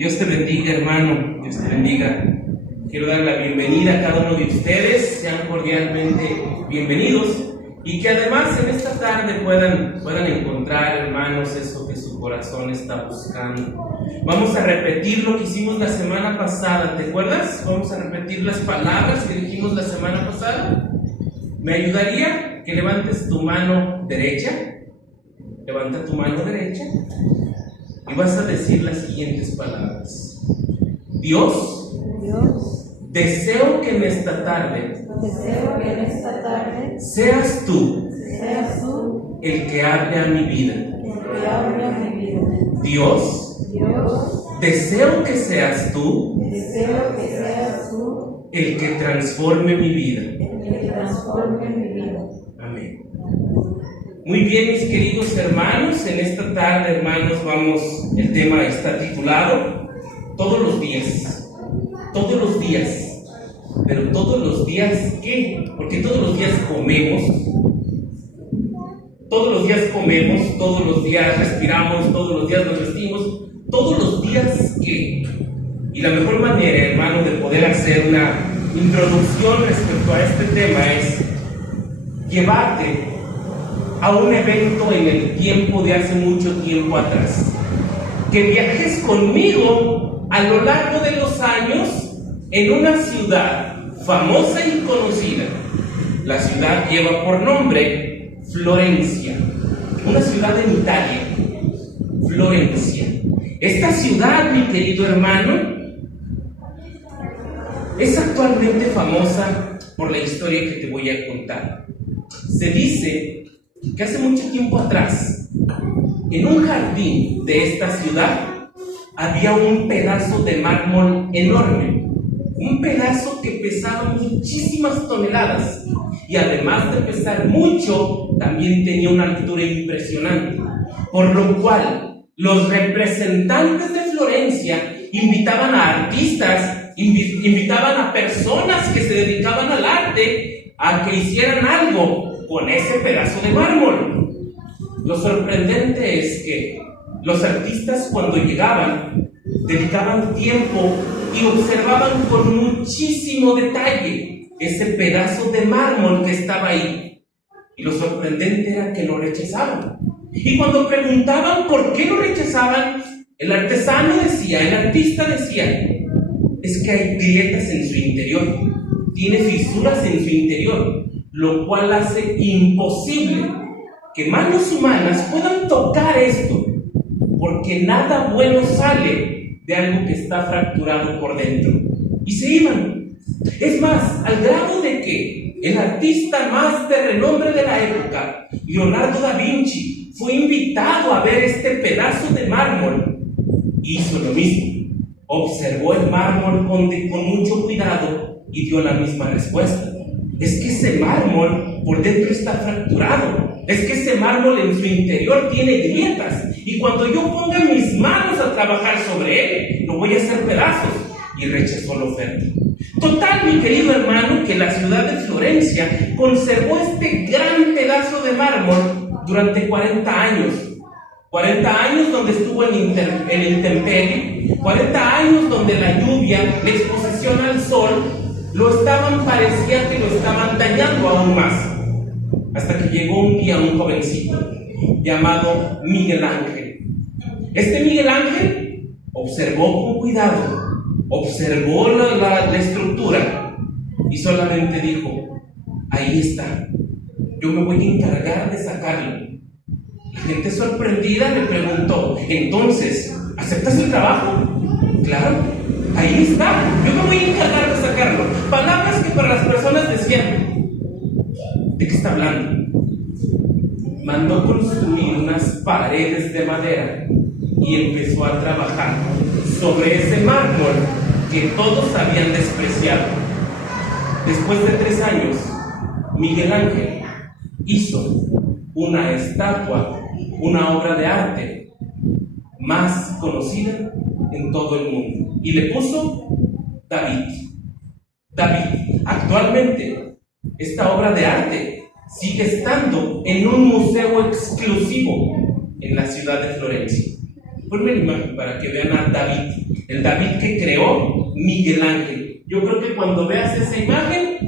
Dios te bendiga, hermano, Dios te bendiga. Quiero dar la bienvenida a cada uno de ustedes, sean cordialmente bienvenidos y que además en esta tarde puedan encontrar, hermanos, eso que su corazón está buscando. Vamos a repetir lo que hicimos la semana pasada, ¿te acuerdas? Vamos a repetir las palabras que dijimos la semana pasada. ¿Me ayudaría que levantes tu mano derecha? Levanta tu mano derecha y vas a decir las siguientes palabras. Dios, deseo que en esta tarde seas tú el que hable a mi vida. Dios, deseo que seas tú el que transforme mi vida. Amén. Muy bien, mis queridos hermanos, en esta tarde, hermanos, el tema está titulado Todos los días. Todos los días. Pero todos los días, ¿qué? Porque todos los días comemos. Todos los días comemos, todos los días respiramos, todos los días nos vestimos. Todos los días, ¿qué? Y la mejor manera, hermano, de poder hacer una introducción respecto a este tema es llevarte a un evento en el tiempo de hace mucho tiempo atrás. Que viajes conmigo a lo largo de los años en una ciudad famosa y conocida. La ciudad lleva por nombre Florencia, una ciudad en Italia, Florencia. Esta ciudad, mi querido hermano, es actualmente famosa por la historia que te voy a contar. Se dice que hace mucho tiempo atrás, en un jardín de esta ciudad, había un pedazo de mármol enorme, un pedazo que pesaba muchísimas toneladas y además de pesar mucho, también tenía una altura impresionante, por lo cual los representantes de Florencia invitaban a artistas, invitaban a personas que se dedicaban al arte a que hicieran algo con ese pedazo de mármol. Lo sorprendente es que los artistas, cuando llegaban, dedicaban tiempo y observaban con muchísimo detalle ese pedazo de mármol que estaba ahí. Y lo sorprendente era que lo rechazaban. Y cuando preguntaban por qué lo rechazaban, el artesano decía, el artista decía, es que hay grietas en su interior, tiene fisuras en su interior, lo cual hace imposible que manos humanas puedan tocar esto, porque nada bueno sale de algo que está fracturado por dentro. Y se iban. Es más, al grado de que el artista más de renombre de la época, Leonardo da Vinci, fue invitado a ver este pedazo de mármol. Hizo lo mismo. Observó el mármol con mucho cuidado y dio la misma respuesta. Es que ese mármol por dentro está fracturado. Es que ese mármol en su interior tiene grietas. Y cuando yo ponga mis manos a trabajar sobre él, lo voy a hacer pedazos. Y rechazó la oferta. Total, mi querido hermano, que la ciudad de Florencia conservó este gran pedazo de mármol durante 40 años. 40 años donde estuvo en intemperie, 40 años donde la lluvia, la exposición al sol, parecía que lo estaban dañando aún más. Hasta que llegó un día un jovencito llamado Miguel Ángel. Este Miguel Ángel observó con cuidado, observó la estructura y solamente dijo, ahí está, yo me voy a encargar de sacarlo. La gente sorprendida le preguntó, entonces, ¿aceptas el trabajo? Claro, ahí está, yo me voy a encargar de sacarlo. Palabras que para las personas decían, ¿de qué está hablando? Mandó construir unas paredes de madera y empezó a trabajar sobre ese mármol que todos habían despreciado. Después de 3 años, Miguel Ángel hizo una estatua, una obra de arte más conocida en todo el mundo y le puso David. Actualmente esta obra de arte sigue estando en un museo exclusivo en la ciudad de Florencia. Ponme la imagen para que vean a David. el David que creó Miguel Ángel. Yo creo que cuando veas esa imagen,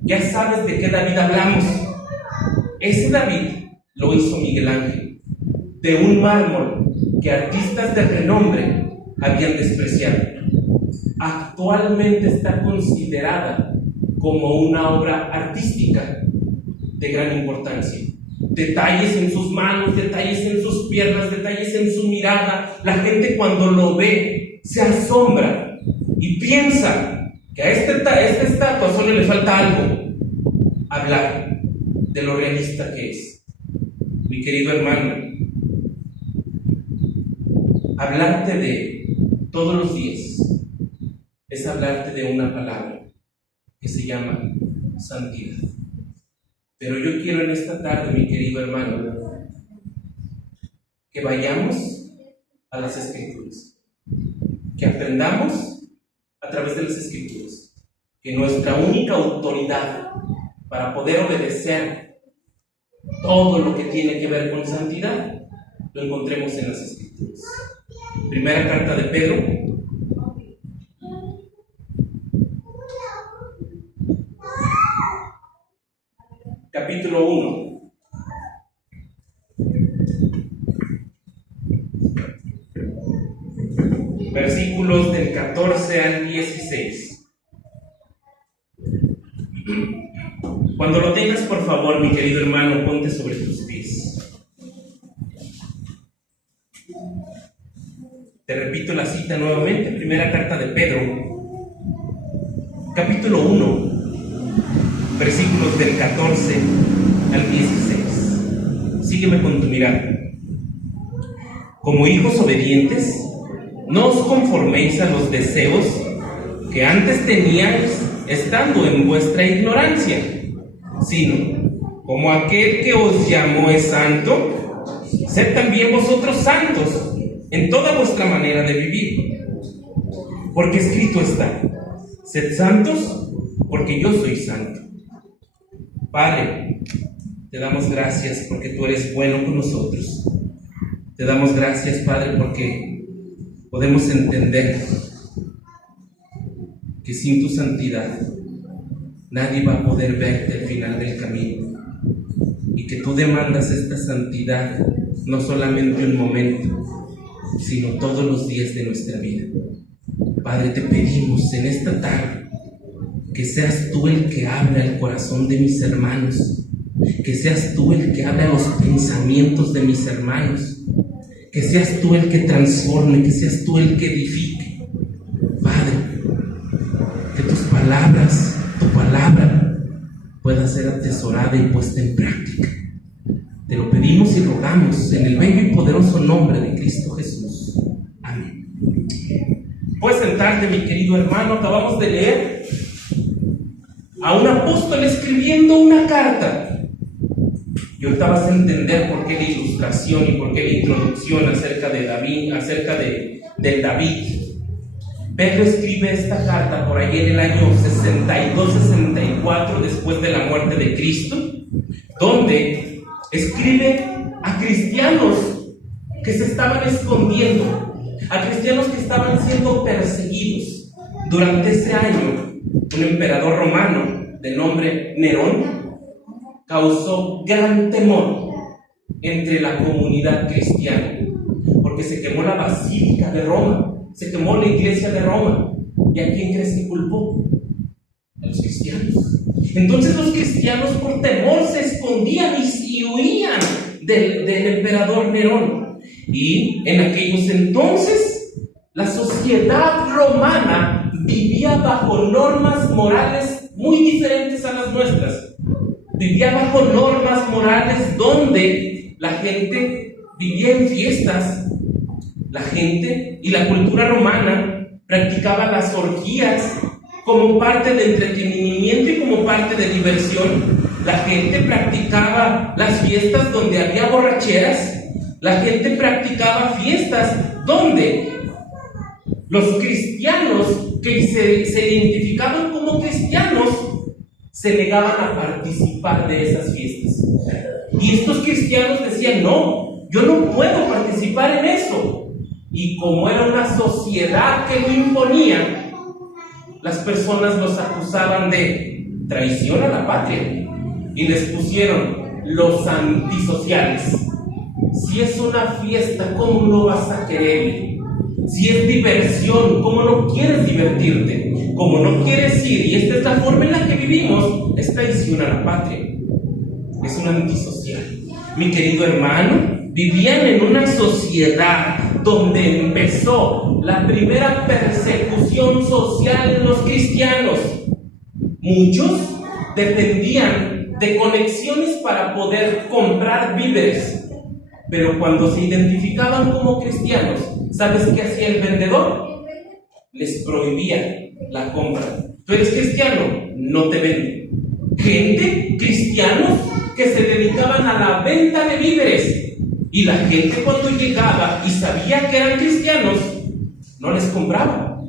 ya sabes de qué David hablamos. Ese David lo hizo Miguel Ángel, de un mármol que artistas de renombre habían despreciado. Actualmente está considerada como una obra artística de gran importancia. Detalles en sus manos, detalles en sus piernas, detalles en su mirada. La gente cuando lo ve se asombra y piensa que a esta estatua solo le falta algo: hablar de lo realista que es. Mi querido hermano, hablarte de todos los días es hablarte de una palabra que se llama santidad. Pero yo quiero en esta tarde, mi querido hermano, que vayamos a las Escrituras, que aprendamos a través de las Escrituras, que nuestra única autoridad para poder obedecer todo lo que tiene que ver con santidad lo encontremos en las Escrituras. Primera carta de Pedro, capítulo 1. Versículos del 14 al 16. Cuando lo tengas, por favor, mi querido hermano, ponte sobre tus pies. Te repito la cita nuevamente, primera carta de Pedro, capítulo 1, versículos del 14 al 16. Sígueme con tu mirada. Como hijos obedientes, no os conforméis a los deseos que antes teníais estando en vuestra ignorancia, sino como aquel que os llamó es santo, sed también vosotros santos en toda vuestra manera de vivir. Porque escrito está: sed santos, porque yo soy santo. Padre, te damos gracias porque tú eres bueno con nosotros. Te damos gracias, Padre, porque podemos entender que sin tu santidad nadie va a poder verte al final del camino, y que tú demandas esta santidad no solamente un momento, sino todos los días de nuestra vida. Padre, te pedimos en esta tarde que seas tú el que habla al corazón de mis hermanos, que seas tú el que habla a los pensamientos de mis hermanos, que seas tú el que transforme, que seas tú el que edifique. Padre, que tus palabras, tu palabra pueda ser atesorada y puesta en práctica. Te lo pedimos y rogamos en el bello y poderoso nombre de Cristo Jesús. Amén. Puedes sentarte, mi querido hermano. Acabamos de leer a un apóstol escribiendo una carta. Y ahorita vas a entender por qué la ilustración y por qué la introducción acerca de David, del David. Pedro escribe esta carta por ahí en el año 62-64 después de la muerte de Cristo, donde escribe a cristianos que se estaban escondiendo, a cristianos que estaban siendo perseguidos. Durante ese año, un emperador romano de nombre Nerón causó gran temor entre la comunidad cristiana, porque se quemó la Basílica de Roma, se quemó la iglesia de Roma. ¿Y a quién crees que culpó? A los cristianos. Entonces los cristianos por temor se escondían y huían del emperador Nerón. Y en aquellos entonces la sociedad romana vivía bajo normas morales muy diferentes a las nuestras. Vivía bajo normas morales donde la gente vivía en fiestas. La gente y la cultura romana practicaba las orgías como parte de entretenimiento y como parte de diversión. La gente practicaba las fiestas donde había borracheras. La gente practicaba fiestas donde los cristianos que se identificaban como cristianos se negaban a participar de esas fiestas. Y estos cristianos decían: no, yo no puedo participar en eso. Y como era una sociedad que lo imponía, las personas los acusaban de traición a la patria y les pusieron los antisociales. Si es una fiesta, ¿cómo no vas a querer? Si es diversión, ¿cómo no quieres divertirte? Como no quieres ir, y esta es la forma en la que vivimos, es traición a la patria. Es un antisocial. Mi querido hermano, vivían en una sociedad donde empezó la primera persecución social en los cristianos. Muchos dependían de conexiones para poder comprar víveres, pero cuando se identificaban como cristianos, ¿sabes qué hacía el vendedor? Les prohibía la compra. ¿Tú eres cristiano? No te vende. Gente, cristianos, que se dedicaban a la venta de víveres. Y la gente cuando llegaba y sabía que eran cristianos, no les compraba.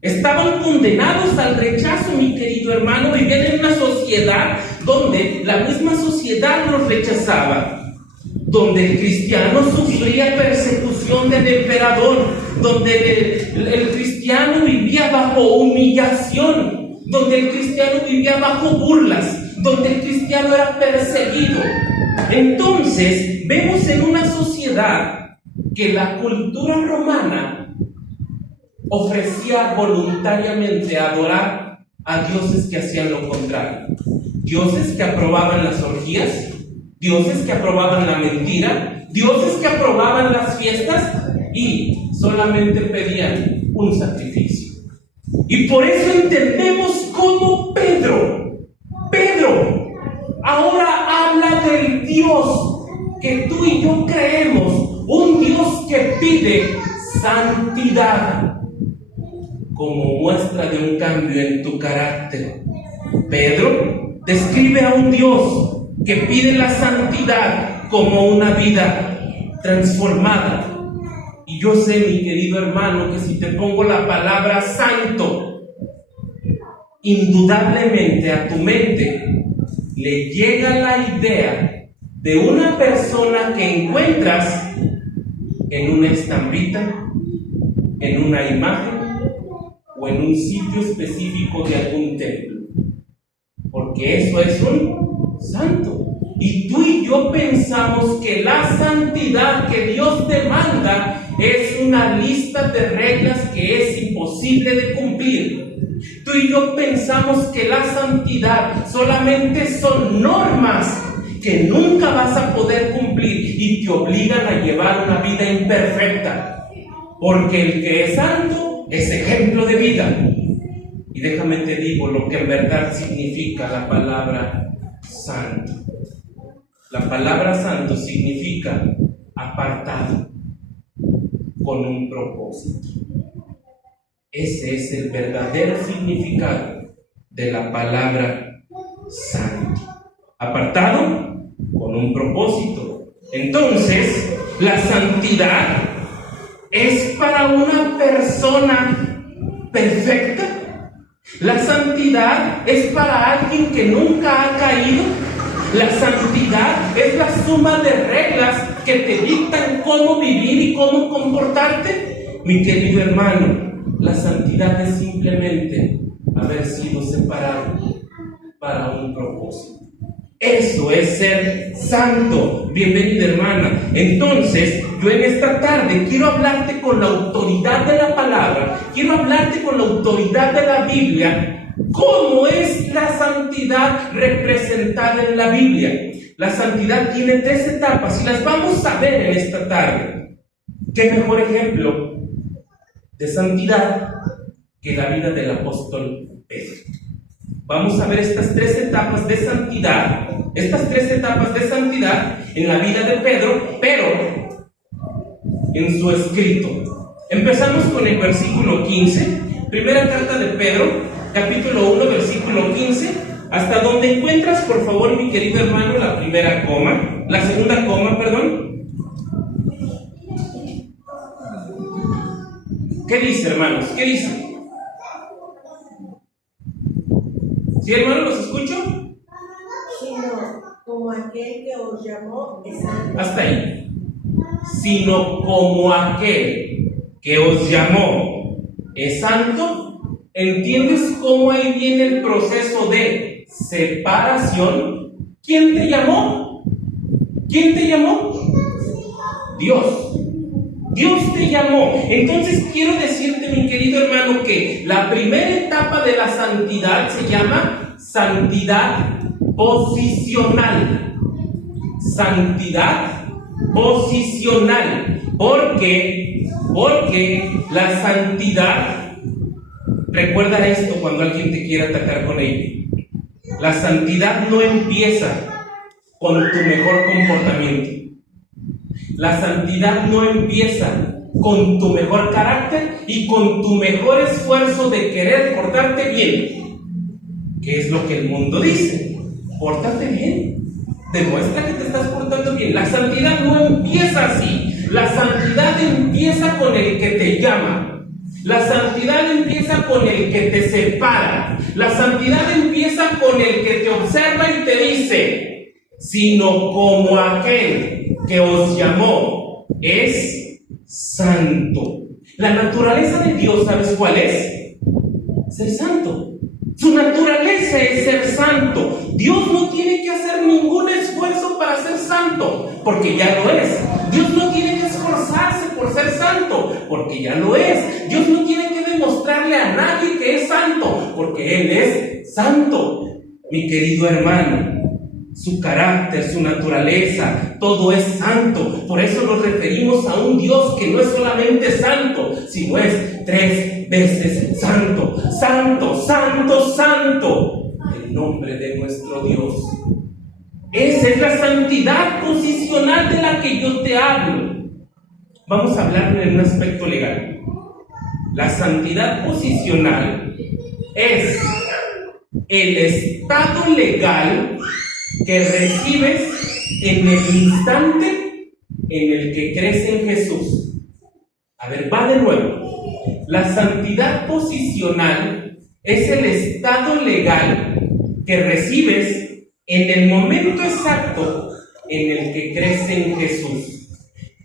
Estaban condenados al rechazo, mi querido hermano. Vivían en una sociedad donde la misma sociedad los rechazaba, donde el cristiano sufría persecución del emperador, donde el cristiano vivía bajo humillación, donde el cristiano vivía bajo burlas, donde el cristiano era perseguido. Entonces, vemos en una sociedad que la cultura romana ofrecía voluntariamente adorar a dioses que hacían lo contrario. Dioses que aprobaban las orgías, dioses que aprobaban la mentira, dioses que aprobaban las fiestas y solamente pedían un sacrificio. Y por eso entendemos cómo Pedro ahora habla del Dios que tú y yo creemos, un Dios que pide santidad como muestra de un cambio en tu carácter. Pedro describe a un Dios que pide la santidad como una vida transformada. Y yo sé, mi querido hermano, que si te pongo la palabra santo, indudablemente a tu mente le llega la idea de una persona que encuentras en una estampita, en una imagen o en un sitio específico de algún templo, porque eso es un santo. Y tú y yo pensamos que la santidad que Dios demanda es una lista de reglas que es imposible de cumplir. Tú y yo pensamos que la santidad solamente son normas que nunca vas a poder cumplir y te obligan a llevar una vida imperfecta, porque el que es santo es ejemplo de vida. Y déjame te digo lo que en verdad significa la palabra santo. La palabra santo significa apartado, con un propósito. Ese es el verdadero significado de la palabra santo. Apartado con un propósito. Entonces, la santidad es para una persona perfecta. La santidad es para alguien que nunca ha caído. La santidad es la suma de reglas que te dictan cómo vivir y cómo comportarte. Mi querido hermano, la santidad es simplemente haber sido separado para un propósito. Eso es ser santo. Bienvenida, hermana. Entonces, yo en esta tarde quiero hablarte con la autoridad de la palabra, quiero hablarte con la autoridad de la Biblia. ¿Cómo es la santidad representada en la Biblia? La santidad tiene 3 etapas y las vamos a ver en esta tarde. ¿Qué mejor ejemplo de santidad que la vida del apóstol Pedro? Vamos a ver estas 3 etapas de santidad, en la vida de Pedro, pero en su escrito. Empezamos con el versículo 15, primera carta de Pedro, capítulo 1, versículo 15, hasta donde encuentras, por favor, mi querido hermano, la segunda coma, perdón. ¿Qué dice, hermanos? ¿Qué dice? ¿Sí, hermano, los escucho? Sino como aquel que os llamó es santo. Hasta ahí. Sino como aquel que os llamó es santo, ¿entiendes cómo ahí viene el proceso de separación? ¿Quién te llamó? ¿Quién te llamó? Dios. Dios te llamó. Entonces quiero decirte, mi querido hermano, que la primera etapa de la santidad se llama santidad posicional. Santidad posicional. Porque la santidad, recuerda esto cuando alguien te quiera atacar con ello. La santidad no empieza con tu mejor comportamiento. La santidad no empieza con tu mejor carácter y con tu mejor esfuerzo de querer portarte bien. ¿Qué es lo que el mundo dice? Pórtate bien. Demuestra que te estás portando bien. La santidad no empieza así. La santidad empieza con el que te llama. La santidad empieza con el que te separa. La santidad empieza con el que te observa y te dice, sino como aquel que os llamó es santo. La naturaleza de Dios, ¿sabes cuál es? Ser santo. Su naturaleza es ser santo. Dios no tiene que hacer ningún esfuerzo para ser santo, porque ya lo es. Dios no tiene que esforzarse por ser santo, porque ya lo es. Dios no tiene que demostrarle a nadie que es santo, porque Él es santo. Mi querido hermano, su carácter, su naturaleza, todo es santo. Por eso nos referimos a un Dios que no es solamente santo, sino es 3 veces santo. Santo, santo, santo. El nombre de nuestro Dios. Esa es la santidad posicional de la que yo te hablo. Vamos a hablar en un aspecto legal. La santidad posicional es el estado legal que recibes en el instante en el que crees en Jesús. A ver, va de nuevo. La santidad posicional es el estado legal que recibes en el momento exacto en el que crees en Jesús.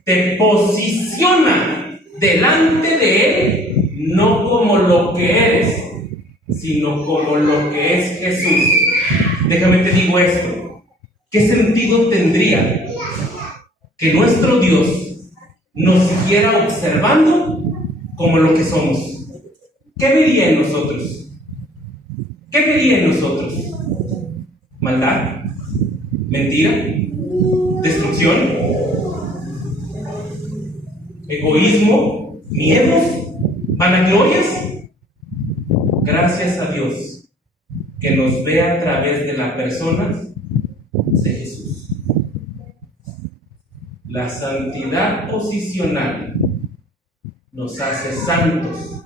Te posiciona delante de Él, no como lo que eres, sino como lo que es Jesús. Déjame te digo esto. ¿Qué sentido tendría que nuestro Dios nos siguiera observando como lo que somos? ¿Qué vería en nosotros? ¿Qué vería en nosotros? ¿Maldad? ¿Mentira? ¿Destrucción? ¿Egoísmo? ¿Miedos? ¿Vanaglorias? Gracias a Dios que nos ve a través de la persona de Jesús. La santidad posicional nos hace santos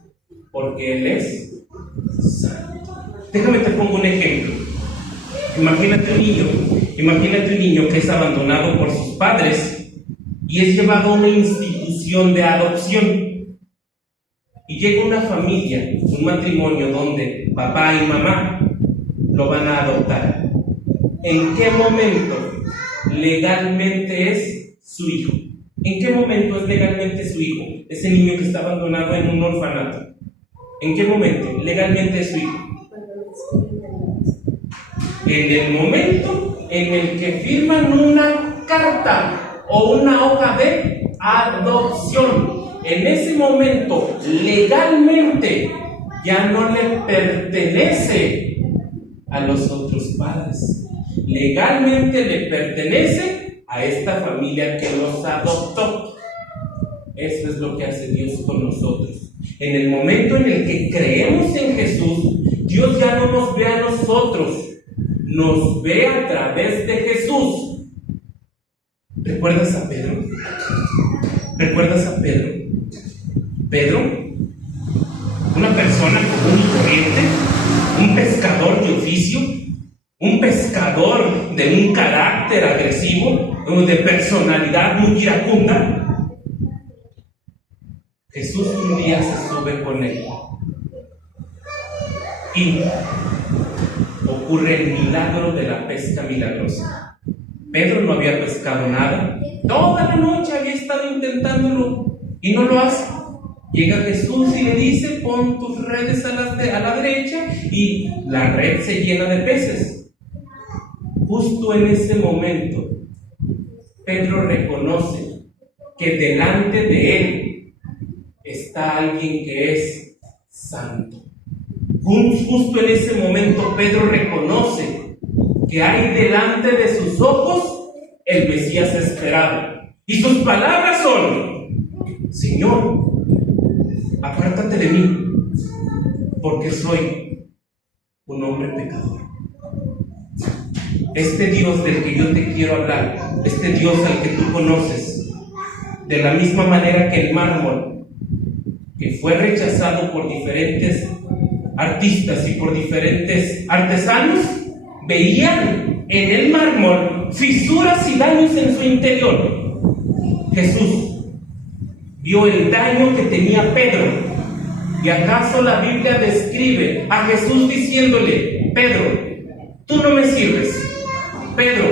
porque Él es santo. Déjame te pongo un ejemplo. Imagínate un niño que es abandonado por sus padres y es llevado a una institución de adopción. Y llega una familia, un matrimonio donde papá y mamá lo van a adoptar. ¿En qué momento legalmente es su hijo? ¿En qué momento es legalmente su hijo? Ese niño que está abandonado en un orfanato. ¿En qué momento legalmente es su hijo? En el momento en el que firman una carta o una hoja de adopción. En ese momento, legalmente, ya no le pertenece a los otros padres. Legalmente le pertenece a esta familia que los adoptó. Eso es lo que hace Dios con nosotros. En el momento en el que creemos en Jesús, Dios ya no nos ve a nosotros, nos ve a través de Jesús. ¿Recuerdas a Pedro? ¿Recuerdas a Pedro? Pedro, una persona común y corriente, un pescador de oficio, un pescador de un carácter agresivo, de personalidad muy iracunda. Jesús un día se sube con él y ocurre el milagro de la pesca milagrosa. Pedro no había pescado nada, toda la noche había estado intentándolo y no lo hace. Llega Jesús y le dice: pon tus redes a la derecha, y la red se llena de peces. Justo en ese momento, Pedro reconoce que delante de él está alguien que es santo. Justo en ese momento, Pedro reconoce que hay delante de sus ojos el Mesías esperado. Y sus palabras son: Señor, apártate de mí, porque soy un hombre pecador. Este Dios del que yo te quiero hablar, este Dios al que tú conoces, de la misma manera que el mármol, que fue rechazado por diferentes artistas y por diferentes artesanos, veían en el mármol fisuras y daños en su interior. Jesús vio el daño que tenía Pedro. ¿Y acaso la Biblia describe a Jesús diciéndole: Pedro, tú no me sirves? Pedro,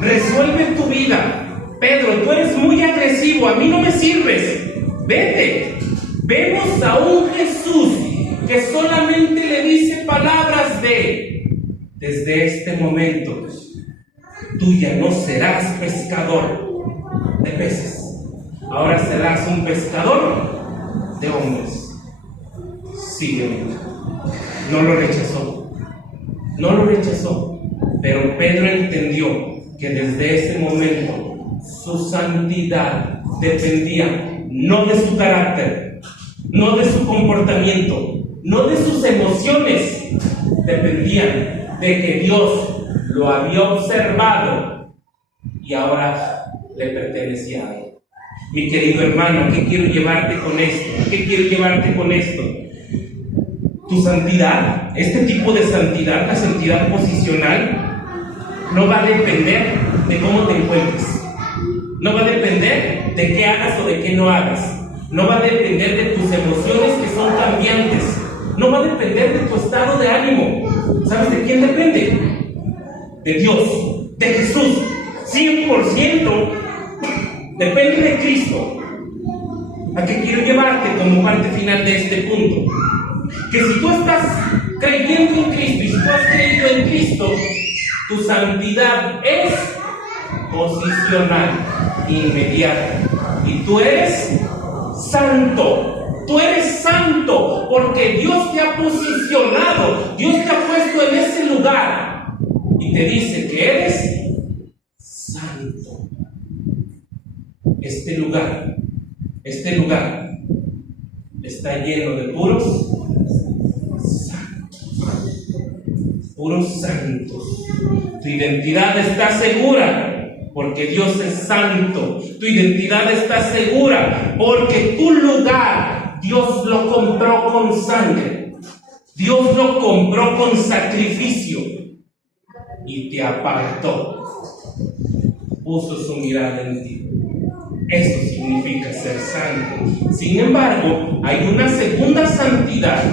resuelve tu vida. Pedro, tú eres muy agresivo, a mí no me sirves. Vete. Vemos a un Jesús que solamente le dice palabras de: desde este momento, tú ya no serás pescador de peces, ahora serás un pescador de hombres. Sígueme. No lo rechazó, pero Pedro entendió que desde ese momento su santidad dependía no de su carácter, no de su comportamiento, no de sus emociones, dependían de que Dios lo había observado y ahora le pertenecía a él. Mi querido hermano, ¿qué quiero llevarte con esto? ¿Qué quiero llevarte con esto? Tu santidad, este tipo de santidad, la santidad posicional, no va a depender de cómo te encuentres. No va a depender de qué hagas o de qué no hagas. No va a depender de tus emociones, que son cambiantes. No va a depender de tu estado de ánimo. ¿Sabes de quién depende? De Dios, de Jesús. 100% depende de Cristo. ¿A qué quiero llevarte como parte final de este punto? Que si tú estás creyendo en Cristo y si tú has creído en Cristo, tu santidad es posicional, inmediata. Y tú eres santo. Tú eres santo porque Dios te ha posicionado, Dios te ha puesto en ese lugar y te dice que eres santo. Este lugar está lleno de puros santos. Tu identidad está segura porque Dios es santo. Tu identidad está segura porque tu lugar Dios lo compró con sangre. Dios lo compró con sacrificio y te apartó. Puso su mirada en ti. Eso significa ser santo. Sin embargo, hay una segunda santidad,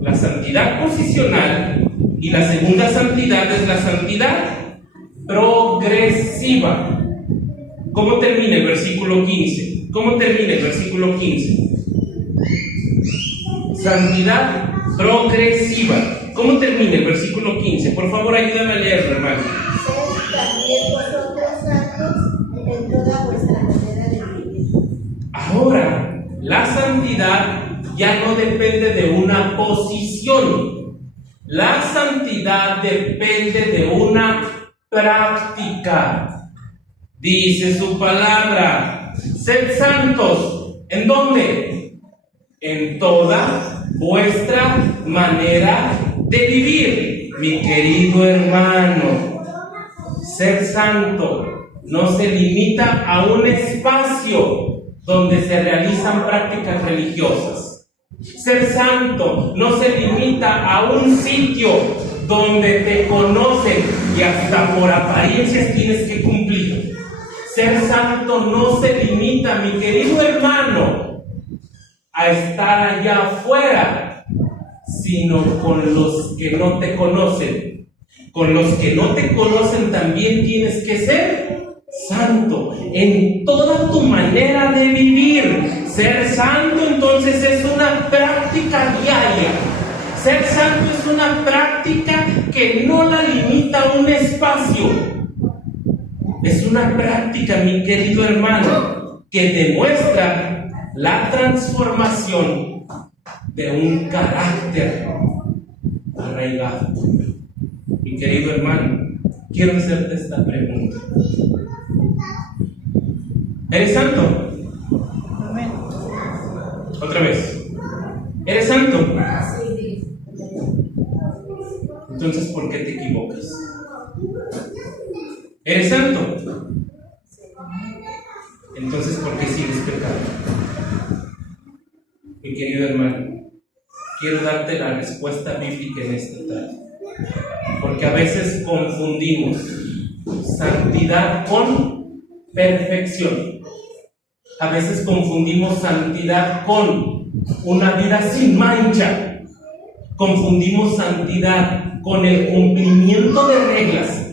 la santidad posicional, y la segunda santidad es la santidad progresiva. ¿Cómo termina el versículo 15? Santidad progresiva. ¿Cómo termina el versículo 15? Por favor, ayúdame a leerlo, hermano. Sed también vosotros santos en toda vuestra manera de vivir. Ahora, la santidad ya no depende de una posición. La santidad depende de una práctica. Dice su palabra: sed santos. ¿En dónde? En toda vuestra manera de vivir. Mi querido hermano, ser santo no se limita a un espacio donde se realizan prácticas religiosas. Ser santo no se limita a un sitio donde te conocen y hasta por apariencias tienes que cumplir. Ser santo no se limita, mi querido hermano, a estar allá afuera, sino con los que no te conocen. Con los que no te conocen también tienes que ser santo en toda tu manera de vivir. Ser santo entonces Entonces es una práctica diaria. Ser santo es una práctica que no la limita a un espacio. Es una práctica, mi querido hermano, que demuestra la transformación de un carácter arraigado. Mi querido hermano, quiero hacerte esta pregunta. ¿Eres santo? Otra vez. ¿Eres santo? Entonces, ¿por qué te equivocas? ¿Eres santo? Entonces, ¿por qué sigues pecando? Mi querido hermano, quiero darte la respuesta bíblica en esta tarde. Porque a veces confundimos santidad con perfección. A veces confundimos santidad con una vida sin mancha. Confundimos santidad con el cumplimiento de reglas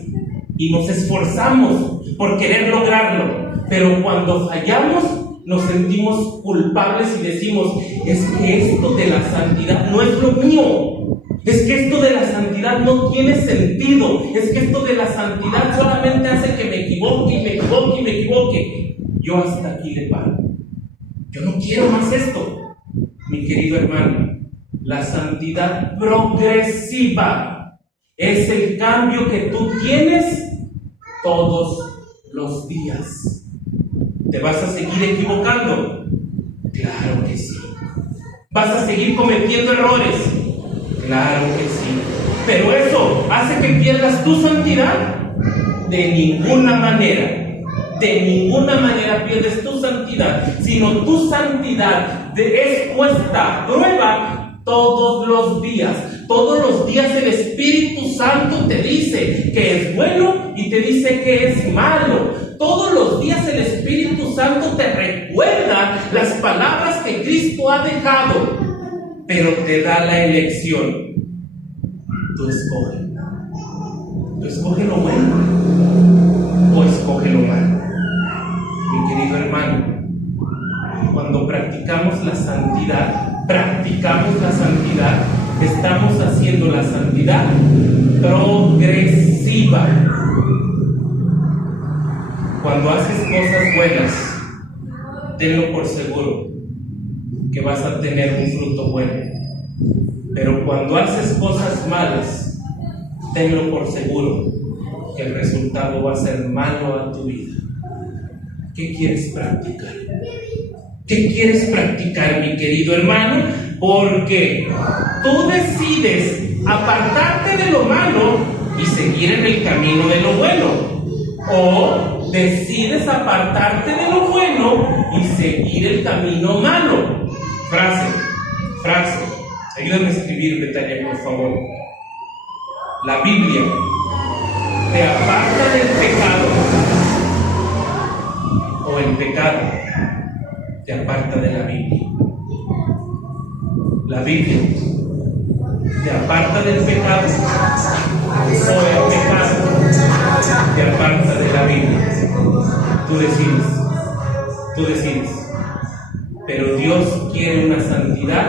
y nos esforzamos por querer lograrlo, pero cuando fallamos nos sentimos culpables y decimos: es que esto de la santidad no es lo mío, es que esto de la santidad no tiene sentido, es que esto de la santidad solamente hace que me equivoque y me equivoque y me equivoque. Yo hasta aquí le paro, yo no quiero más esto. Mi querido hermano, la santidad progresiva es el cambio que tú tienes todos los días. ¿Te vas a seguir equivocando? Claro que sí. ¿Vas a seguir cometiendo errores? Claro que sí. ¿Pero eso hace que pierdas tu santidad? De ninguna manera. De ninguna manera pierdes tu santidad, sino tu santidad es puesta a prueba todos los días. Todos los días el Espíritu Santo te dice que es bueno y te dice que es malo. Todos los días el Espíritu Santo te recuerda las palabras que Cristo ha dejado, pero te da la elección. Tú escoge. Tú escoge lo bueno o escoge lo malo. Mi querido hermano, cuando practicamos la santidad, estamos haciendo la santidad progresiva. Cuando haces cosas buenas, tenlo por seguro que vas a tener un fruto bueno. Pero cuando haces cosas malas, tenlo por seguro que el resultado va a ser malo a tu vida. ¿Qué quieres practicar? ¿Qué quieres practicar, mi querido hermano? Porque tú decides apartarte de lo malo y seguir en el camino de lo bueno, o decides apartarte de lo bueno y seguir el camino malo. Frase. Ayúdame a escribir, Betania, por favor. La Biblia te aparta del pecado, o el pecado te aparta de la Biblia. La Biblia te aparta del pecado, o el pecado te aparta de la Biblia. Tú decides. Pero Dios quiere una santidad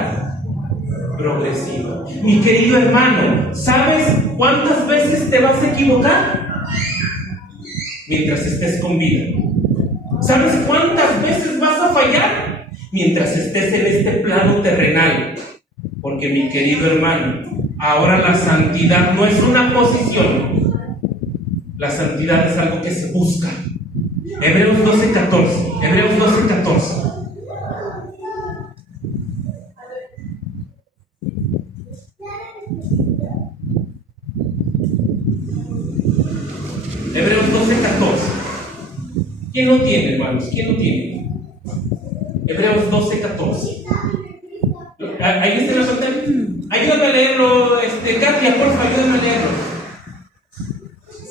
progresiva. Mi querido hermano, ¿sabes cuántas veces te vas a equivocar? Mientras estés con vida. ¿Sabes cuántas veces vas a fallar? Mientras estés en este plano terrenal. Porque, mi querido hermano, ahora la santidad no es una posición. La santidad es algo que se busca. Hebreos 12:14. Hebreos 12:14. Hebreos 12:14. ¿Quién lo tiene, hermanos? ¿Quién lo tiene? Hebreos 12:14. Ahí está en la pantalla. Ayúdame a leerlo, Katia, porfa, ayúdame a leerlo.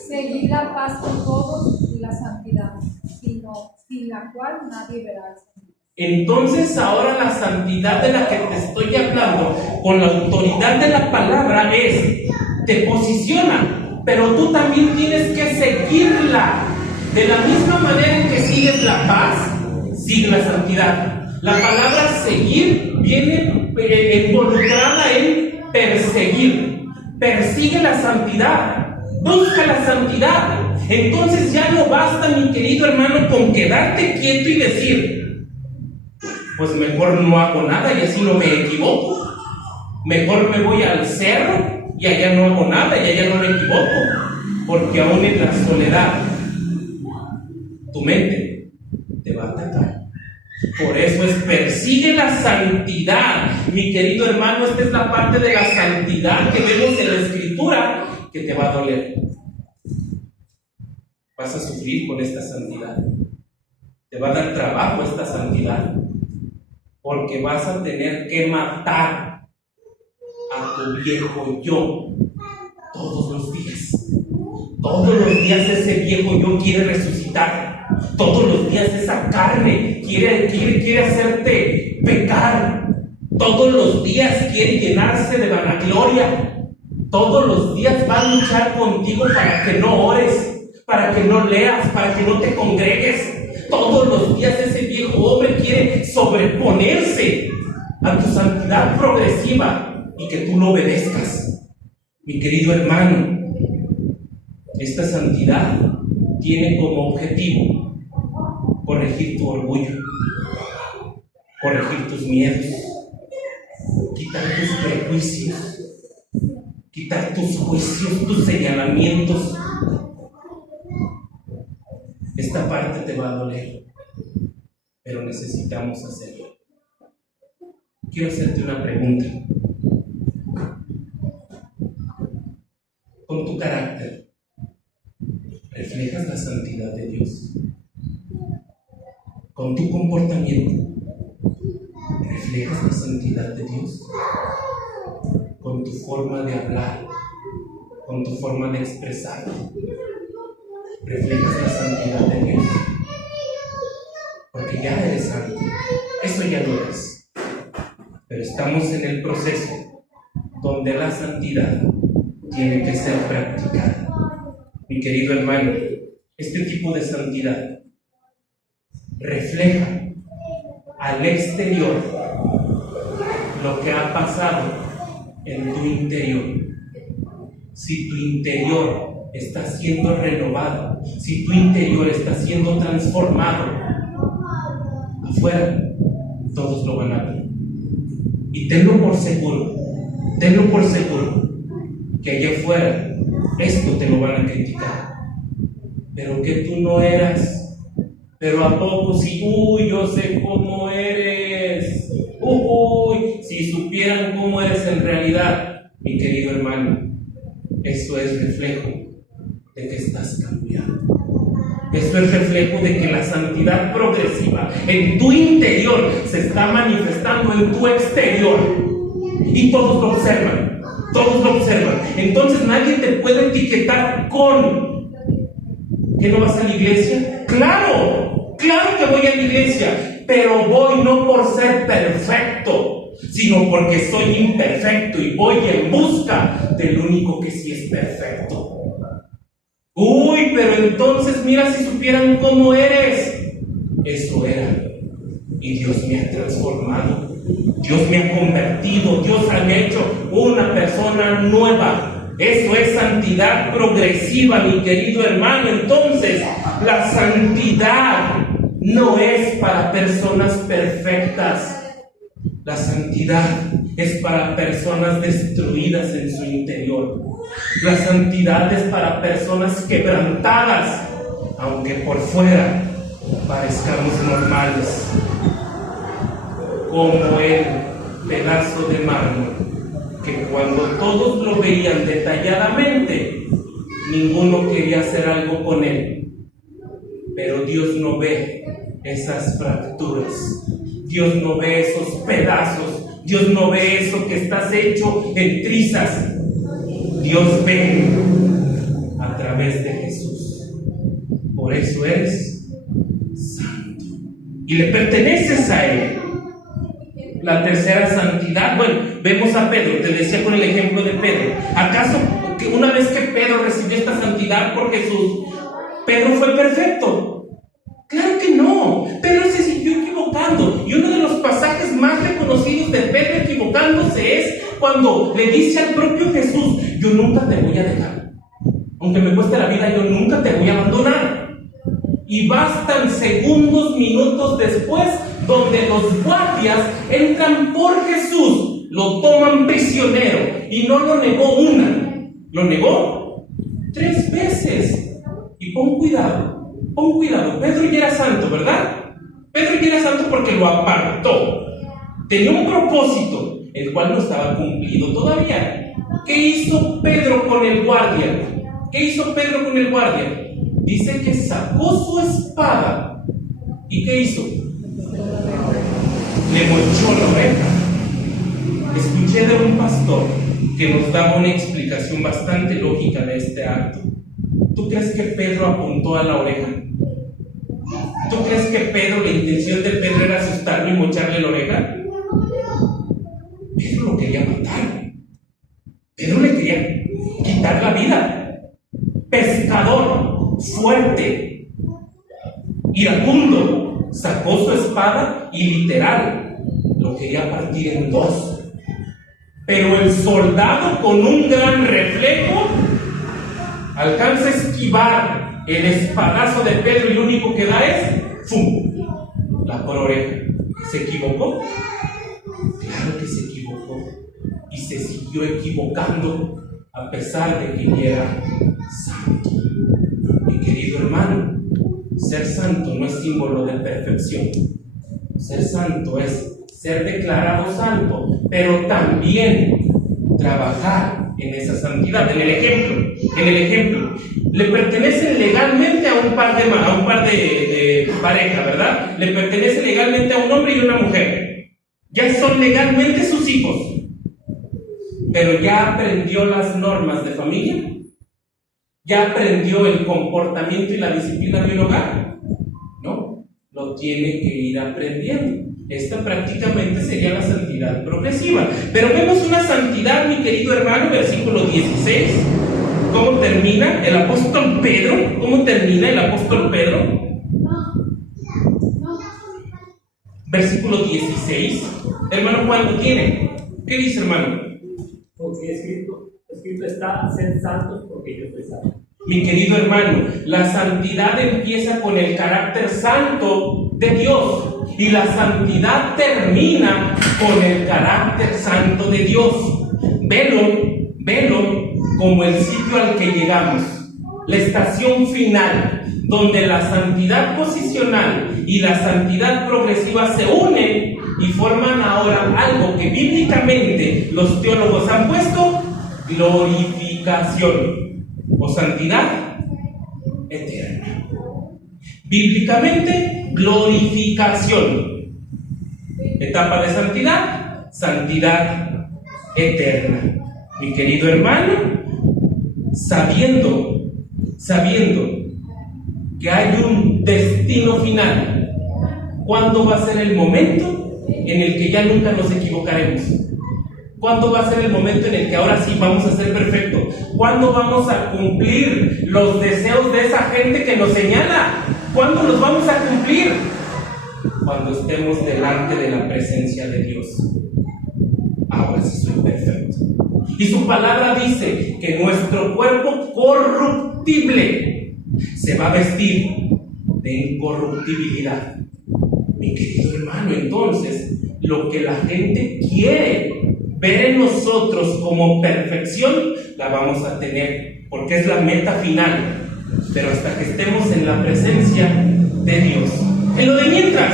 Seguid la paz con todos y la santidad, sin la cual nadie verá al Señor. Entonces ahora la santidad de la que te estoy hablando, con la autoridad de la palabra, te posiciona, pero tú también tienes que seguirla. De la misma manera en que sigues la paz, sigue la santidad. La palabra seguir viene involucrada en perseguir. Persigue la santidad, busca la santidad. Entonces ya no basta, mi querido hermano, con quedarte quieto y decir, pues mejor no hago nada y así no me equivoco. Mejor me voy al cerro y allá no hago nada y allá no me equivoco. Porque aún en la soledad, tu mente te va a atacar. Por eso es persigue la santidad. Mi querido hermano, esta es la parte de la santidad que vemos en la Escritura que te va a doler. Vas a sufrir con esta santidad. Te va a dar trabajo esta santidad. Porque vas a tener que matar a tu viejo yo todos los días. Todos los días ese viejo yo quiere resucitar. Todos los días esa carne quiere hacerte pecar. Todos los días quiere llenarse de vanagloria. Todos los días va a luchar contigo para que no ores, para que no leas, para que no te congregues. Todos los días ese viejo hombre quiere sobreponerse a tu santidad progresiva y que tú lo obedezcas. Mi querido hermano, esta santidad tiene como objetivo corregir tu orgullo, corregir tus miedos, quitar tus prejuicios, quitar tus juicios, tus señalamientos. Esta parte te va a doler, pero necesitamos hacerlo. Quiero hacerte una pregunta. Con tu carácter, ¿reflejas la santidad de Dios? Con tu comportamiento, ¿reflejas la santidad de Dios? Con tu forma de hablar, con tu forma de expresarte, ¿reflejas la santidad de Dios? Porque ya eres santo, eso ya lo eres. Pero estamos en el proceso donde la santidad tiene que ser practicada. Mi querido hermano, este tipo de santidad refleja al exterior lo que ha pasado en tu interior. Si tu interior está siendo renovado, si tu interior está siendo transformado, afuera todos lo van a ver. Y tenlo por seguro que allá afuera esto te lo van a criticar, pero que tú no eras. Pero ¿a poco si, yo sé cómo eres? Si supieran cómo eres en realidad, mi querido hermano, eso es reflejo de que estás cambiando. Esto es reflejo de que la santidad progresiva en tu interior se está manifestando en tu exterior. Y todos lo observan, Entonces nadie te puede etiquetar con ¿que no vas a la iglesia? Claro que voy a la iglesia, pero voy no por ser perfecto, sino porque soy imperfecto y voy en busca del único que sí es perfecto. Pero entonces mira si supieran cómo eres. Eso era. Y Dios me ha transformado. Dios me ha convertido. Dios me ha hecho una persona nueva. Eso es santidad progresiva, mi querido hermano. Entonces, la santidad no es para personas perfectas. La santidad es para personas destruidas en su interior. La santidad es para personas quebrantadas, aunque por fuera parezcamos normales, como el pedazo de mármol que cuando todos lo veían detalladamente, ninguno quería hacer algo con él. Pero Dios no ve esas fracturas, Dios no ve esos pedazos, Dios no ve eso que estás hecho en trizas. Dios ve a través de Jesús. Por eso eres santo y le perteneces a Él. La tercera santidad, vemos a Pedro, te decía con el ejemplo de Pedro. ¿Acaso que una vez que Pedro recibió esta santidad por Jesús, Pedro fue perfecto? Claro que no. Pedro se siguió equivocando, y uno de los de Pedro equivocándose es cuando le dice al propio Jesús: yo nunca te voy a dejar. Aunque me cueste la vida, yo nunca te voy a abandonar. Y bastan segundos, minutos después, donde los guardias entran por Jesús, lo toman prisionero, y no lo negó una, lo negó 3 veces. Y pon cuidado, Pedro ya era santo, ¿verdad? Pedro ya era santo porque lo apartó. Tenía un propósito, el cual no estaba cumplido todavía. ¿Qué hizo Pedro con el guardia? Dice que sacó su espada. ¿Y qué hizo? Le mochó la oreja. Escuché de un pastor que nos daba una explicación bastante lógica de este acto. ¿Tú crees que Pedro apuntó a la oreja? ¿Tú crees que la intención de Pedro era asustarlo y mocharle la oreja? Pedro lo quería matar. Pedro le quería quitar la vida. Pescador, fuerte, iracundo, sacó su espada y literal lo quería partir en 2. Pero el soldado, con un gran reflejo, alcanza a esquivar el espadazo de Pedro, y lo único que da es ¡fum!, la por oreja. ¿Se equivocó? Claro que se equivocó, y se siguió equivocando a pesar de que ya era santo. Mi querido hermano, ser santo no es símbolo de perfección. Ser santo es ser declarado santo, pero también trabajar en esa santidad. En el ejemplo, le pertenece legalmente a un par de pareja, ¿verdad? Le pertenece legalmente a un hombre y una mujer. Ya son legalmente sus hijos. Pero ya aprendió las normas de familia. ¿Ya aprendió el comportamiento y la disciplina de un hogar? No, lo tiene que ir aprendiendo. Esta prácticamente sería la santidad progresiva. Pero vemos una santidad, mi querido hermano, versículo 16. ¿Cómo termina el apóstol Pedro? Versículo 16. Hermano Juan, ¿lo tiene? ¿Qué dice, hermano? Porque escrito está: sed santos porque yo soy santo. Mi querido hermano, la santidad empieza con el carácter santo de Dios, y la santidad termina con el carácter santo de Dios. Velo como el sitio al que llegamos, la estación final, donde la santidad posicional y la santidad progresiva se unen y forman ahora algo que bíblicamente los teólogos han puesto: glorificación o santidad eterna. Bíblicamente, glorificación. Etapa de santidad eterna. Mi querido hermano, sabiendo que hay un destino final, ¿cuándo va a ser el momento en el que ya nunca nos equivocaremos? ¿Cuándo va a ser el momento en el que ahora sí vamos a ser perfectos? ¿Cuándo vamos a cumplir los deseos de esa gente que nos señala? ¿Cuándo los vamos a cumplir? Cuando estemos delante de la presencia de Dios. Ahora sí soy perfecto. Y su palabra dice que nuestro cuerpo corruptible se va a vestir de incorruptibilidad. Mi querido hermano, entonces, lo que la gente quiere ver en nosotros como perfección, la vamos a tener, porque es la meta final. Pero hasta que estemos en la presencia de Dios. En lo de mientras,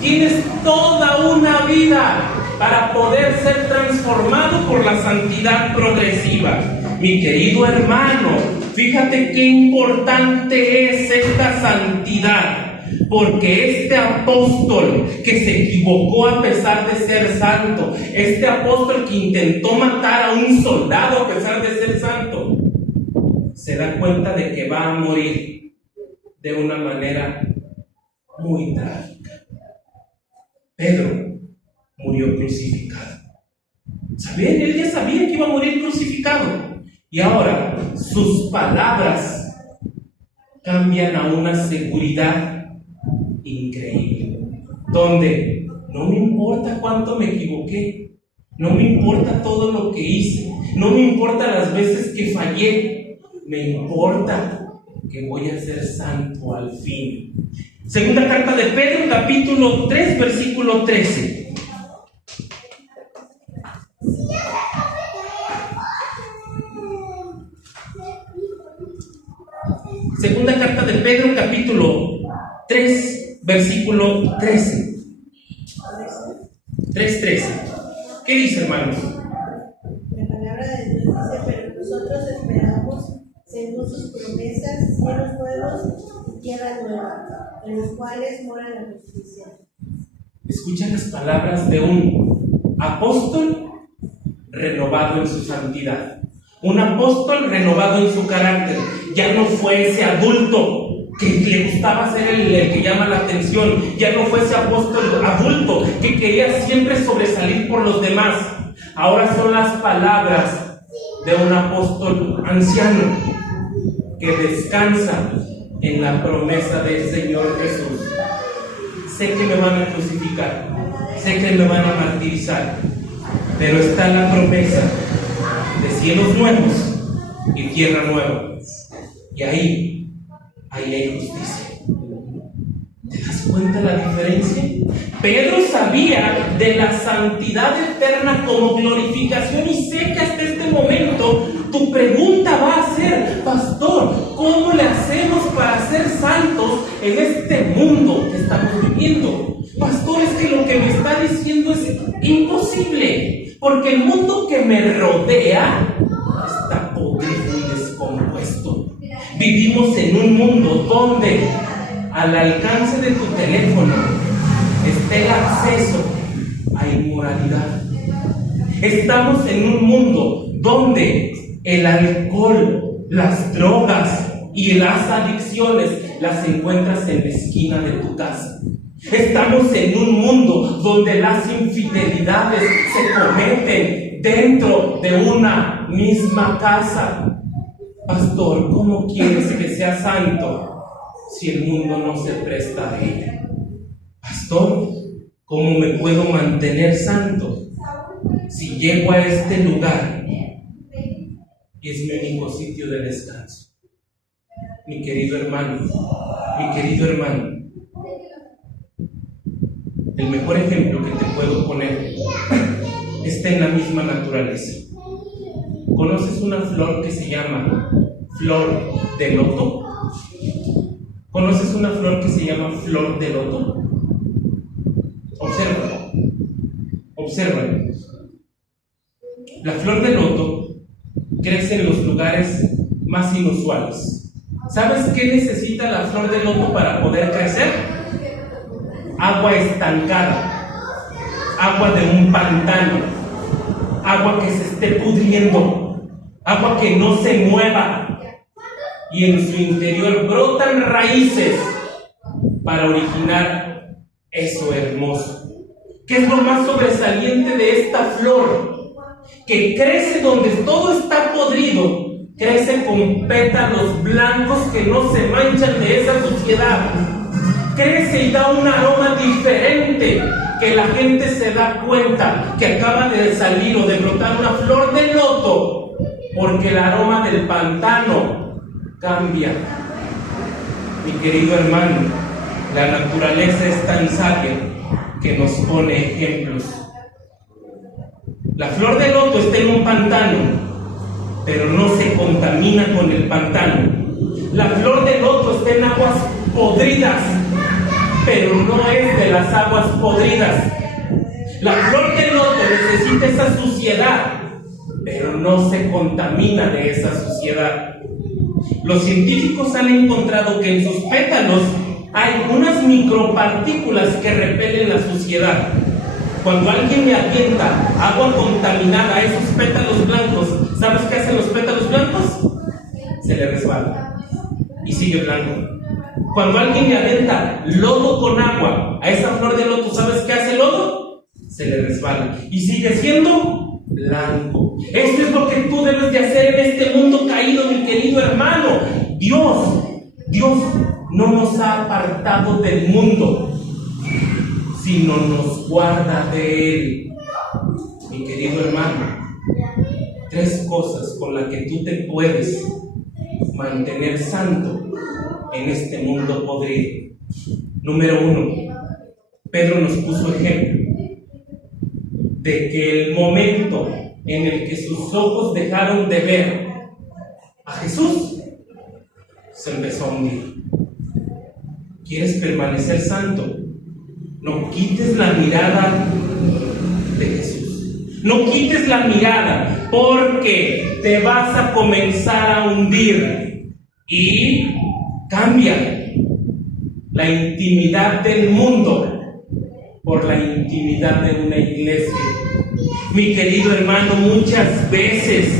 tienes toda una vida para poder ser transformado por la santidad progresiva. Mi querido hermano, fíjate qué importante es esta santidad. Porque este apóstol que se equivocó a pesar de ser santo, este apóstol que intentó matar a un soldado a pesar de ser santo, se da cuenta de que va a morir de una manera muy trágica. Pedro murió crucificado. ¿Sabían? Él ya sabía que iba a morir crucificado. Y ahora sus palabras cambian a una seguridad increíble, donde No me importa cuánto me equivoqué, no me importa todo lo que hice, no me importa las veces que fallé, me importa que voy a ser santo al fin. Segunda carta de Pedro, capítulo 3, versículo 13. Segunda carta de Pedro, capítulo 3, versículo 13. 3:13. ¿Qué dice, hermanos? La palabra de Dios dice: pero nosotros esperamos, según sus promesas, cielos nuevos y tierra nueva, en los cuales mora la justicia. Escuchen las palabras de un apóstol renovado en su santidad, un apóstol renovado en su carácter. Ya no fue ese adulto que le gustaba ser el que llama la atención, ya no fue ese apóstol adulto que quería siempre sobresalir por los demás. Ahora son las palabras de un apóstol anciano que descansa en la promesa del Señor Jesús. Sé que me van a crucificar, sé que me van a martirizar, pero está la promesa de cielos nuevos y tierra nueva. Y ahí hay justicia. ¿Te das cuenta la diferencia? Pedro sabía de la santidad eterna como glorificación, y sé que hasta este momento tu pregunta va a ser: pastor, ¿cómo le hacemos para ser santos en este mundo que estamos viviendo? Pastor, es que lo que me está diciendo es imposible, porque el mundo que me rodea está podrido y descompuesto. Vivimos en un mundo donde al alcance de tu teléfono está el acceso a inmoralidad. Estamos en un mundo donde el alcohol, las drogas y las adicciones las encuentras en la esquina de tu casa. Estamos en un mundo donde las infidelidades se cometen dentro de una misma casa. Pastor, ¿cómo quieres que sea santo si el mundo no se presta a ello? Pastor, ¿cómo me puedo mantener santo si llego a este lugar y es mi único sitio de descanso? Mi querido hermano, el mejor ejemplo que te puedo poner está en la misma naturaleza. ¿Conoces una flor que se llama flor de loto? ¿Conoces una flor que se llama flor de loto? Observa. La flor de loto crece en los lugares más inusuales. ¿Sabes qué necesita la flor de loto para poder crecer? Agua estancada, agua de un pantano, agua que se esté pudriendo, agua que no se mueva, y en su interior brotan raíces para originar eso hermoso. ¿Qué es lo más sobresaliente de esta flor? Que crece donde todo está podrido, crece con pétalos blancos que no se manchan de esa suciedad. Crece y da un aroma diferente, que la gente se da cuenta que acaba de salir o de brotar una flor de loto, porque el aroma del pantano cambia. Mi querido hermano, la naturaleza es tan sabia que nos pone ejemplos. La flor de loto está en un pantano, pero no se contamina con el pantano. La flor de loto está en aguas podridas, pero no es de las aguas podridas. La flor de loto necesita esa suciedad, pero no se contamina de esa suciedad. Los científicos han encontrado que en sus pétalos hay unas micropartículas que repelen la suciedad. Cuando alguien le avienta agua contaminada a esos pétalos blancos, ¿sabes qué hacen los pétalos blancos? Se le resbala y sigue blanco. Cuando alguien le avienta lodo con agua a esa flor de loto, ¿sabes qué hace el lodo? Se le resbala y sigue siendo blanco. Esto es lo que tú debes de hacer en este mundo caído, mi querido hermano. Dios no nos ha apartado del mundo, sino nos guarda de él. Mi querido hermano, 3 cosas con las que tú te puedes mantener santo en este mundo podrido. Número 1, Pedro nos puso ejemplo de que el momento en el que sus ojos dejaron de ver a Jesús, se empezó a hundir. ¿Quieres permanecer santo? No quites la mirada de Jesús. No quites la mirada, porque te vas a comenzar a hundir. Y cambia la intimidad del mundo por la intimidad de una iglesia. Mi querido hermano, muchas veces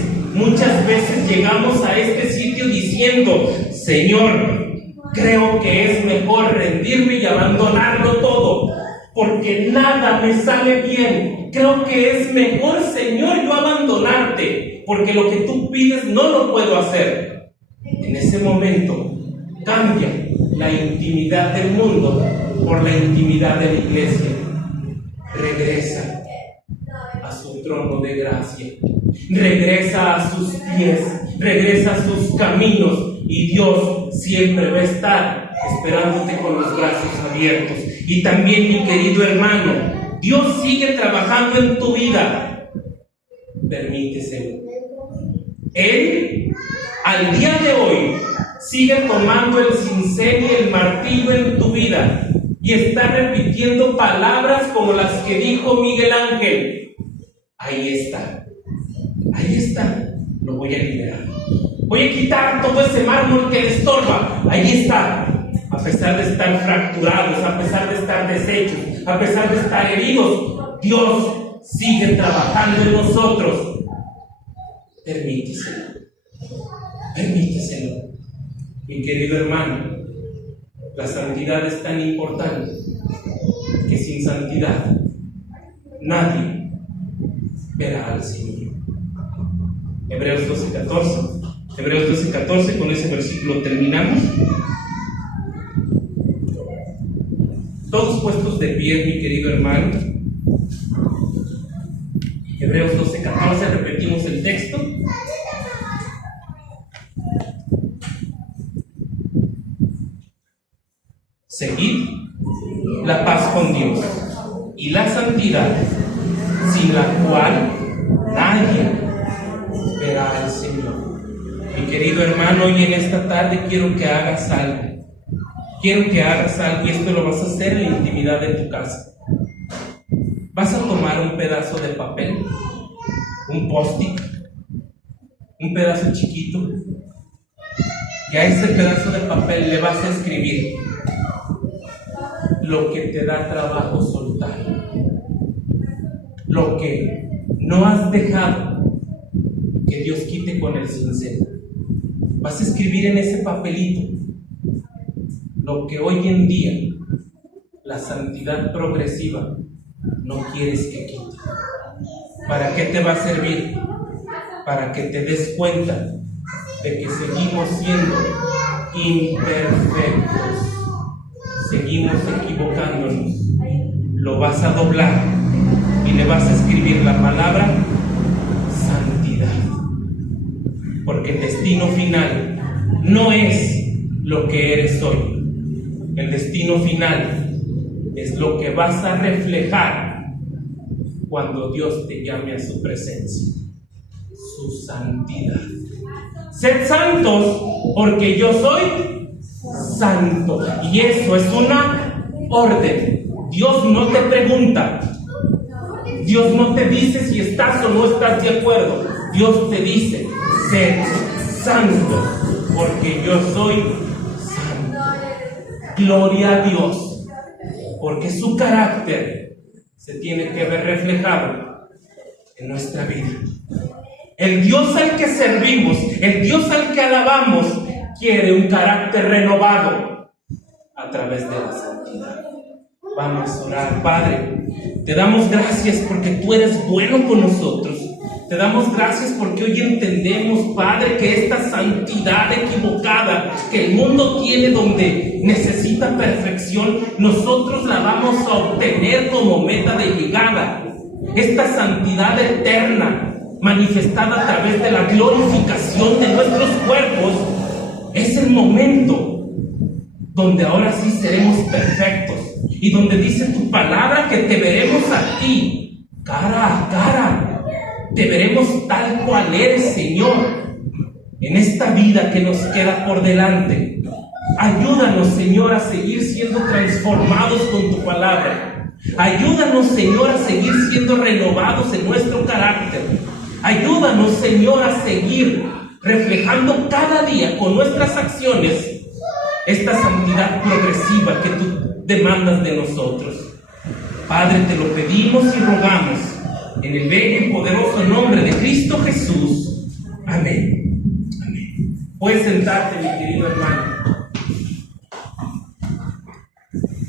llegamos a este sitio diciendo: Señor, creo que es mejor rendirme y abandonarlo todo, porque nada me sale bien. Creo que es mejor, Señor, yo abandonarte, porque lo que tú pides no lo puedo hacer. En ese momento cambia la intimidad del mundo por la intimidad de la iglesia. Regresa a su trono de gracia, regresa a sus pies, regresa a sus caminos, y Dios siempre va a estar esperándote con los brazos abiertos. Y también, mi querido hermano, Dios sigue trabajando en tu vida. Permíteselo. Él, al día de hoy, sigue tomando el cincel y el martillo en tu vida y está repitiendo palabras como las que dijo Miguel Ángel. Ahí está, lo voy a liberar. Voy a quitar todo ese mármol que le estorba. Ahí está. A pesar de estar fracturados, a pesar de estar deshechos, a pesar de estar heridos, Dios sigue trabajando en nosotros. Permíteselo. Mi querido hermano, la santidad es tan importante que sin santidad nadie verá al Señor. Hebreos 12:14, con ese versículo terminamos. Todos puestos de pie, mi querido hermano. Hebreos 12:14, repetimos el texto. Seguid la paz con Dios y la santidad, sin la cual nadie verá al Señor. Mi querido hermano, hoy en esta tarde quiero que hagas algo. Y esto lo vas a hacer en la intimidad de tu casa. Vas a tomar un pedazo de papel, un post-it, un pedazo chiquito, y a ese pedazo de papel le vas a escribir lo que te da trabajo soltar, lo que no has dejado que Dios quite con el cincel. Vas a escribir en ese papelito lo que hoy en día la santidad progresiva no quieres que quite. ¿Para qué te va a servir? Para que te des cuenta de que seguimos siendo imperfectos, seguimos equivocándonos. Lo vas a doblar y le vas a escribir la palabra santidad, porque el destino final no es lo que eres hoy. El destino final es lo que vas a reflejar cuando Dios te llame a su presencia, su santidad. Sed santos porque yo soy santo. Y eso es una orden. Dios no te pregunta, Dios no te dice si estás o no estás de acuerdo. Dios te dice: sed santo porque yo soy santo. Gloria a Dios, porque su carácter se tiene que ver reflejado en nuestra vida. El Dios al que servimos, el Dios al que alabamos, quiere un carácter renovado a través de la santidad. Vamos a orar. Padre, te damos gracias porque tú eres bueno con nosotros. Te damos gracias porque hoy entendemos, Padre, que esta santidad equivocada que el mundo tiene, donde necesita perfección, nosotros la vamos a obtener como meta de llegada. Esta santidad eterna, manifestada a través de la glorificación de nuestros cuerpos, es el momento donde ahora sí seremos perfectos y donde dice tu palabra que te veremos a ti, cara a cara. Te veremos tal cual eres, Señor, en esta vida que nos queda por delante. Ayúdanos, Señor, a seguir siendo transformados con tu palabra. Ayúdanos, Señor, a seguir siendo renovados en nuestro carácter. Ayúdanos, Señor, a seguir reflejando cada día con nuestras acciones esta santidad progresiva que tú demandas de nosotros. Padre, te lo pedimos y rogamos en el bello y poderoso nombre de Cristo Jesús. Amén. Amén. Puedes sentarte, mi querido hermano.